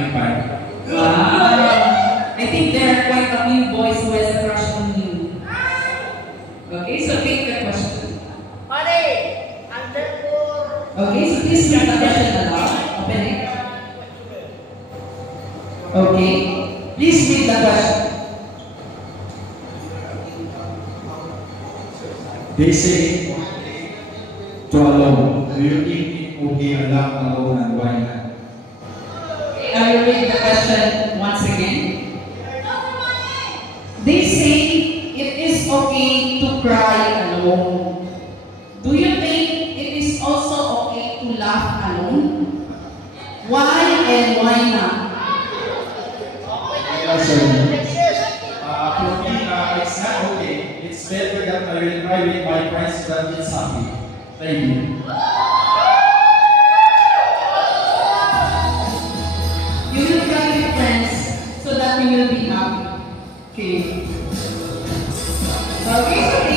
iPad. I think there are quite a few boys who has a crush on you. Okay, so take the question. Okay, so please read the question aloud. Open it. Okay, please read the question. They say to alone. Do you think it okay alone alone and why not? Okay, I will read the question once again. They say it is okay to cry alone. Do you think it is also okay to laugh alone? Why and why not? For me, it's not okay. It's better that I will cry with my friends than it's happy. Thank you. You will cry with friends so that you will be happy. Okay. Okay.